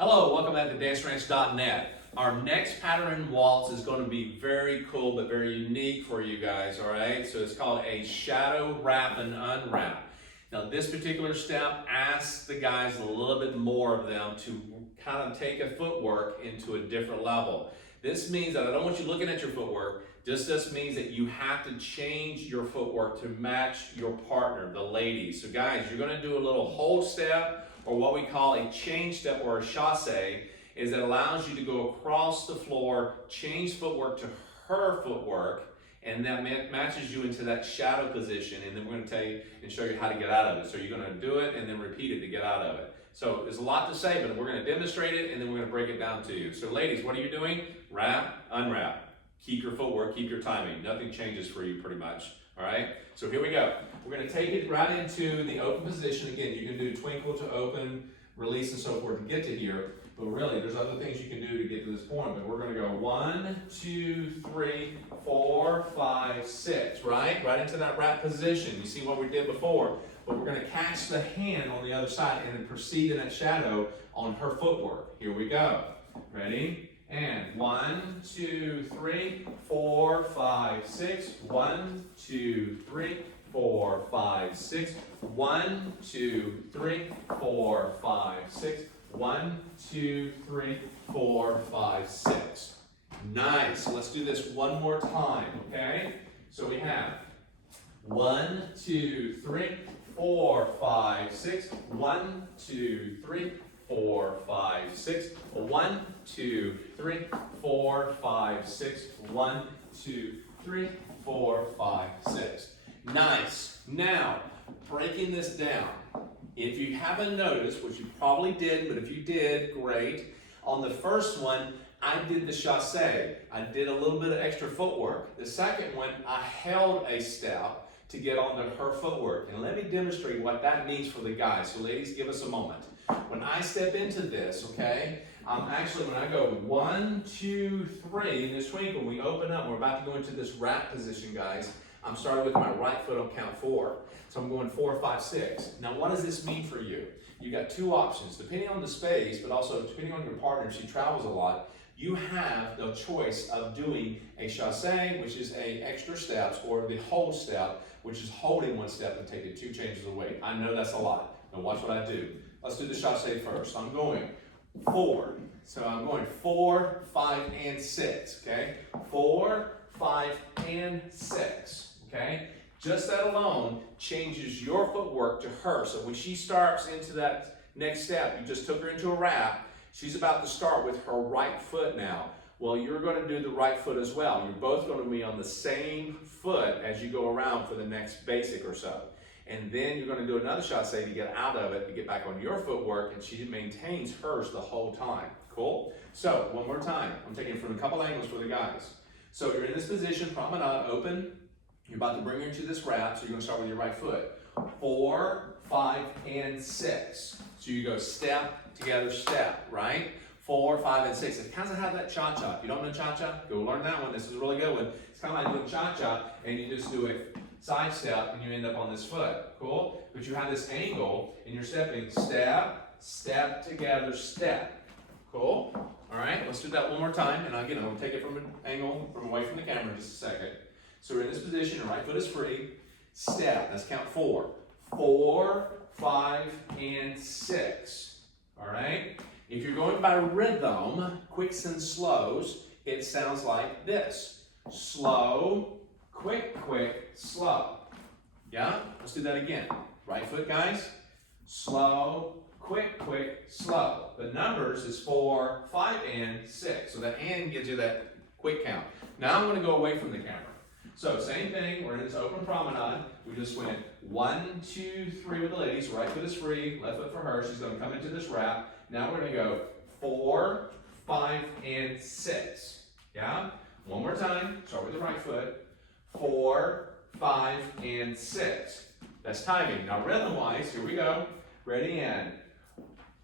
Hello, welcome back to danceranch.net. Our next pattern in Waltz is going to be very cool but very unique for you guys, all right? So it's called a shadow wrap and unwrap. Now this particular step asks the guys a little bit more of them to kind of take a footwork into a different level. This means that I don't want you looking at your footwork. This means that you have to change your footwork to match your partner, the ladies. So guys, you're going to do a little hold step, or what we call a change step or a chasse, is that allows you to go across the floor, change footwork to her footwork, and that matches you into that shadow position. And then we're going to tell you and show you how to get out of it. So you're going to do it and then repeat it to get out of it. So there's a lot to say, but we're going to demonstrate it and then we're going to break it down to you. So ladies, what are you doing? Wrap, unwrap. Keep your footwork, keep your timing. Nothing changes for you pretty much. All right, so here we go. We're going to take it right into the open position. Again, you can do twinkle to open, release, and so forth to get to here. But really, there's other things you can do to get to this point. But we're going to go 1, 2, 3, 4, 5, 6. Right into that wrap position. You see what we did before. But we're going to catch the hand on the other side and then proceed in that shadow on her footwork. Here we go. Ready? And 1, 2, 3, 4, 5, 6. 1, 2, 3, 4, 5, 6. 1, 2, 3, 4, 5, 6. 1, 2, 3, 4, 5, 6. Nice. So let's do this one more time, okay? So we have 1, 2, 3, 4, 5, 6. 1, 2, 3, 4, 5, 6. 1, 2, 3, 4, 5, 6. 1, 2, 3, 4, 5, 6. Nice. Now, breaking this down. If you haven't noticed, which you probably did, but if you did, great. On the first one, I did the chasse. I did a little bit of extra footwork. The second one, I held a step to get onto her footwork. And let me demonstrate what that means for the guys. So ladies, give us a moment. When I step into this, okay, actually when I go 1, 2, 3, in this twinkle, we open up, we're about to go into this wrap position, guys. I'm starting with my right foot on count 4. So I'm going 4, 5, 6. Now what does this mean for you? You got two options, depending on the space, but also depending on your partner, if she travels a lot, you have the choice of doing a chasse, which is a extra steps, or the hold step, which is holding one step and taking 2 changes of weight. I know that's a lot. Now watch what I do. Let's do the chasse first. I'm going 4. So I'm going 4, 5, and 6, okay? 4, 5, and 6, okay? Just that alone changes your footwork to her. So when she starts into that next step, you just took her into a wrap, she's about to start with her right foot now. Well, you're going to do the right foot as well. You're both going to be on the same foot as you go around for the next basic or so. And then you're going to do another chasse to get out of it, to get back on your footwork, and she maintains hers the whole time. Cool? So, one more time. I'm taking it from a couple angles for the guys. So you're in this position, promenade, open. You're about to bring her into this wrap, so you're going to start with your right foot. 4, 5, and 6. So you go step, together, step, right? 4, 5, and 6. It kind of has that cha-cha. If you don't know cha-cha, go learn that one. This is a really good one. It's kind of like doing cha-cha, and you just do it side step and you end up on this foot. Cool? But you have this angle and you're stepping step, step, together, step. Cool? Alright, let's do that one more time. And again, I'm going to take it from an angle from away from the camera in just a second. So we're in this position, your right foot is free. Step, let's count 4. 4, 5, and 6. Alright? If you're going by rhythm, quicks and slows, it sounds like this. Slow, quick, quick, slow. Yeah? Let's do that again. Right foot, guys. Slow, quick, quick, slow. The numbers is 4, 5, and 6. So that and gives you that quick count. Now I'm going to go away from the camera. So same thing. We're in this open promenade. We just went 1, 2, 3 with the ladies. Right foot is free. Left foot for her. She's going to come into this wrap. Now we're going to go 4, 5, and 6. Yeah? One more time. Start with the right foot. 4, 5, and 6. That's timing. Now rhythm-wise, here we go. Ready and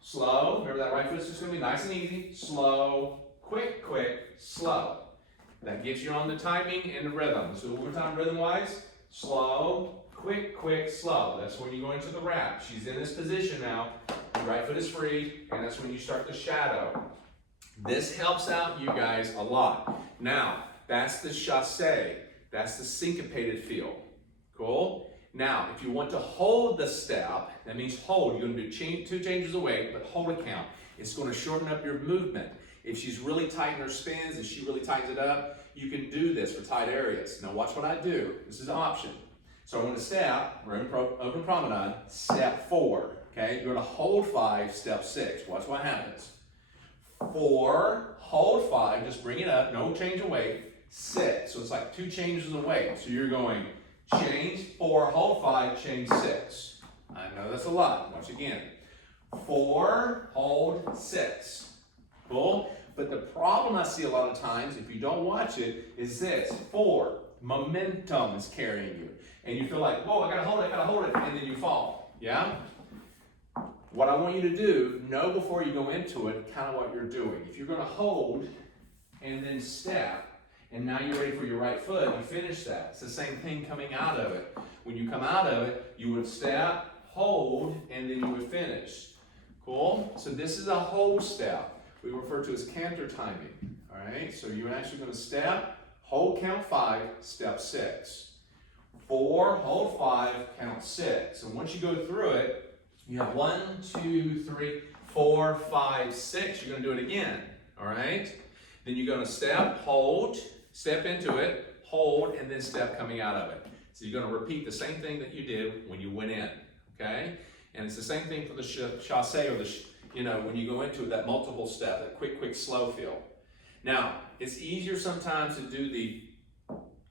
slow. Remember that right foot is just going to be nice and easy. Slow, quick, quick, slow. That gets you on the timing and the rhythm. So one more time rhythm-wise. Slow, quick, quick, slow. That's when you go into the wrap. She's in this position now. your right foot is free, and that's when you start the shadow. This helps out you guys a lot. Now, that's the chassé. That's the syncopated feel. Cool? Now, if you want to hold the step, that means hold. You're going to do 2 changes of weight, but hold a count. It's going to shorten up your movement. If she's really tight in her spins and she really tightens it up, you can do this for tight areas. Now watch what I do. This is an option. So I'm going to step, we're in open promenade, step 4. Okay, you're going to hold 5, step 6. Watch what happens. 4, hold 5, just bring it up, no change of weight. 6, so it's like 2 changes of weight. So you're going change 4, hold 5, change 6. I know that's a lot. Watch again. 4, hold 6. Cool? But the problem I see a lot of times, if you don't watch it, is this. 4, momentum is carrying you. And you feel like, whoa, I gotta hold it, and then you fall. Yeah? What I want you to do, know before you go into it, kind of what you're doing. If you're gonna hold, and then step, and now you're ready for your right foot, you finish that. It's the same thing coming out of it. When you come out of it, you would step, hold, and then you would finish. Cool? So this is a hold step. We refer to as canter timing. All right? So you're actually going to step, hold, count 5, step 6. 4, hold 5, count 6. And once you go through it, you have 1, 2, 3, 4, 5, 6. You're going to do it again. All right? Then you're going to step, hold, step into it, hold, and then step coming out of it. So you're going to repeat the same thing that you did when you went in. Okay? And it's the same thing for the chassé or the, when you go into it, that multiple step, that quick, slow feel. Now, it's easier sometimes to do the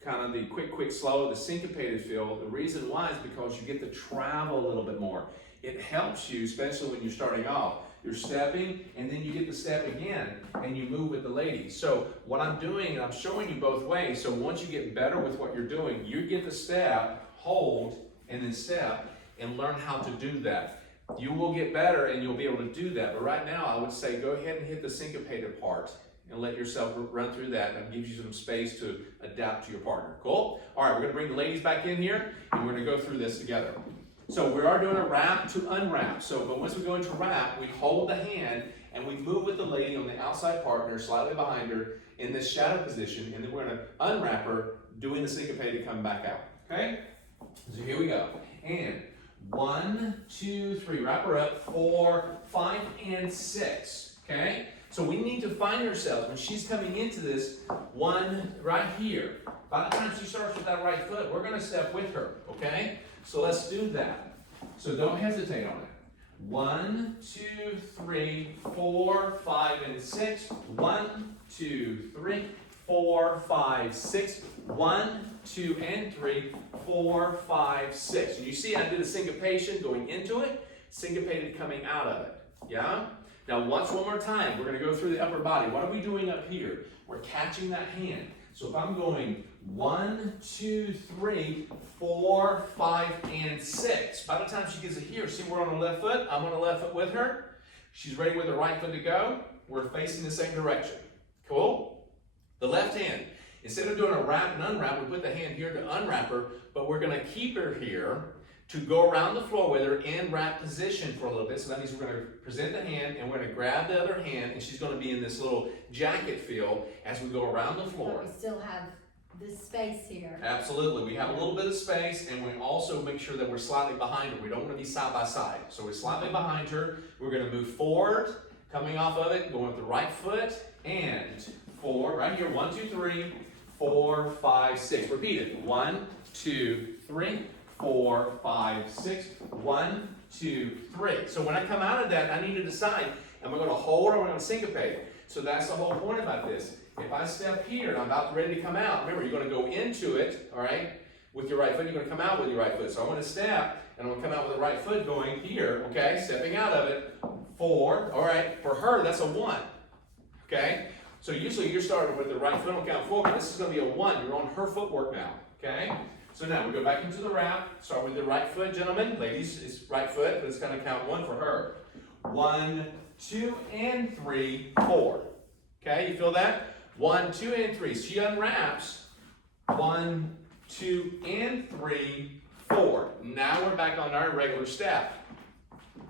kind of the quick, slow, the syncopated feel. The reason why is because you get to travel a little bit more. It helps you, especially when you're starting off. You're stepping, and then you get to step again, and you move with the ladies. So what I'm doing, I'm showing you both ways. So once you get better with what you're doing, you get to step, hold, and then step, and learn how to do that. You will get better and you'll be able to do that. But right now, I would say go ahead and hit the syncopated part and let yourself run through that. That gives you some space to adapt to your partner. Cool? All right, we're going to bring the ladies back in here and we're going to go through this together. So we are doing a wrap to unwrap. But once we go into wrap, we hold the hand and we move with the lady on the outside partner, slightly behind her in this shadow position, and then we're going to unwrap her, doing the syncopated, come back out. Okay? So here we go. And 1, 2, 3, wrap her up, 4, 5, and 6, okay? So we need to find ourselves, when she's coming into this, 1 right here. By the time she starts with that right foot, we're gonna step with her, okay? So let's do that. So don't hesitate on it. 1, 2, 3, 4, 5, and 6. 1, 2, 3, 4, 5, 6. 1, 2, and 3, 4, 5, 6. And you see I did a syncopation going into it, syncopated coming out of it. Yeah? Now watch one more time. We're going to go through the upper body. What are we doing up here? We're catching that hand. So if I'm going 1, 2, 3, 4, 5, and 6. By the time she gets it here, see we're on the left foot. I'm on the left foot with her. She's ready with the right foot to go. We're facing the same direction. Cool? The left hand. Instead of doing a wrap and unwrap, we put the hand here to unwrap her, but we're going to keep her here to go around the floor with her in wrap position for a little bit. So that means we're going to present the hand and we're going to grab the other hand, and she's going to be in this little jacket feel as we go around the floor. But we still have this space here. Absolutely. We have a little bit of space, and we also make sure that we're slightly behind her. We don't want to be side by side. So we're slightly behind her. We're going to move forward, coming off of it, going with the right foot, and 4, right here, 1, 2, 3, 4, 5, 6. Repeat it. 1, 2, 3, 4, 5, 6. 1, 2, 3. So when I come out of that, I need to decide, am I going to hold or am I going to syncopate? So that's the whole point about this. If I step here and I'm about ready to come out, remember, you're going to go into it, all right, with your right foot. You're going to come out with your right foot. So I'm going to step, and I'm going to come out with the right foot going here, okay, stepping out of it. 4, all right. For her, that's a 1, okay? So usually you're starting with the right foot on count 4, but this is going to be a 1. You're on her footwork now, okay? So now we go back into the wrap. Start with the right foot, gentlemen. Ladies, it's right foot, but it's going to count 1 for her. 1, 2, and 3, 4. Okay, you feel that? 1, 2, and 3. She unwraps. 1, 2, and 3, 4. Now we're back on our regular step.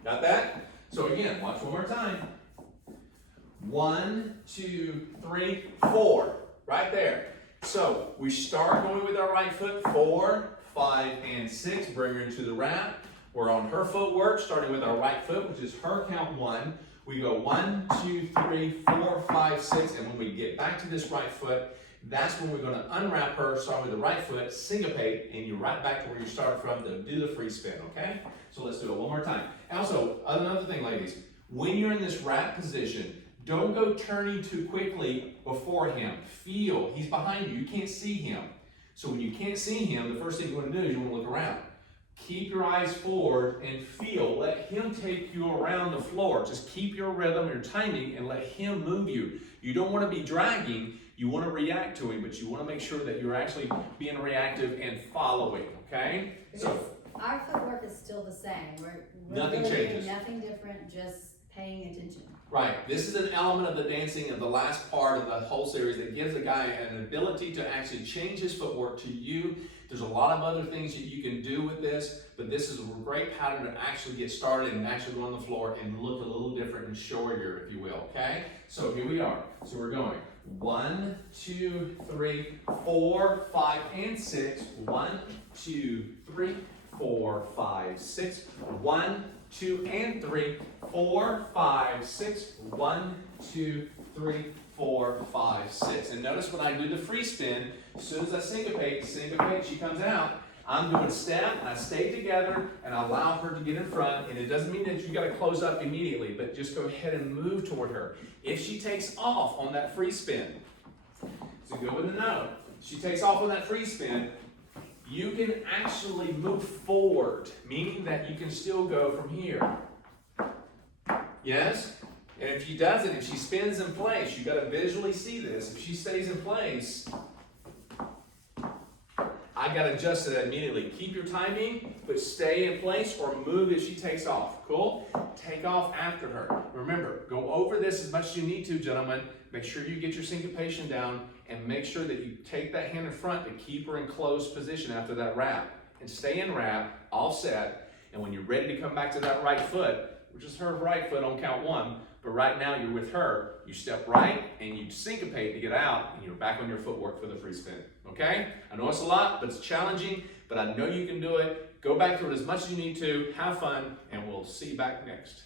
Got that? So again, watch one more time. 1, 2, 3, 4. Right there. So we start going with our right foot, 4, 5, and 6. Bring her into the wrap. We're on her footwork, starting with our right foot, which is her count 1. We go 1, 2, 3, 4, 5, 6, and when we get back to this right foot, that's when we're going to unwrap her, start with the right foot, syncopate, and you're right back to where you started from to do the free spin, okay? So let's do it one more time. Also, another thing, ladies, when you're in this wrap position, don't go turning too quickly before him. Feel, he's behind you, you can't see him. So when you can't see him, the first thing you want to do is you want to look around. Keep your eyes forward and feel. Let him take you around the floor. Just keep your rhythm, your timing, and let him move you. You don't want to be dragging. You want to react to him, but you want to make sure that you're actually being reactive and following, okay? So our footwork is still the same. We're Nothing really changes. doing nothing different, just paying attention. Right. This is an element of the dancing of the last part of the whole series that gives a guy an ability to actually change his footwork to you. There's a lot of other things that you can do with this, but this is a great pattern to actually get started and actually go on the floor and look a little different and shorter, if you will, okay? So here we are. So we're going 1, 2, 3, 4, 5, and 6. 1, 2, 3, 4, 5, 6. 1, 2, and 3, 4, 5, 6. 1, 2, 3, 4, 5, 6. And notice when I do the free spin, as soon as I syncopate, she comes out. I'm doing a step, and I stay together, and I allow her to get in front. And it doesn't mean that you got to close up immediately, but just go ahead and move toward her. If she takes off on that free spin, so go with the note. She takes off on that free spin. You can actually move forward, meaning that you can still go from here. Yes? And if she doesn't, if she spins in place, you got to visually see this. If she stays in place, I got to adjust to that immediately. Keep your timing, but stay in place or move if she takes off. Cool? Take off after her. Remember, go over this as much as you need to, gentlemen. Make sure you get your syncopation down and make sure that you take that hand in front to keep her in closed position after that wrap. And stay in wrap, all set. And when you're ready to come back to that right foot, which is her right foot on count 1, but right now you're with her, you step right and you syncopate to get out and you're back on your footwork for the free spin. Okay? I know it's a lot, but it's challenging, but I know you can do it. Go back to it as much as you need to, have fun, and we'll see you back next.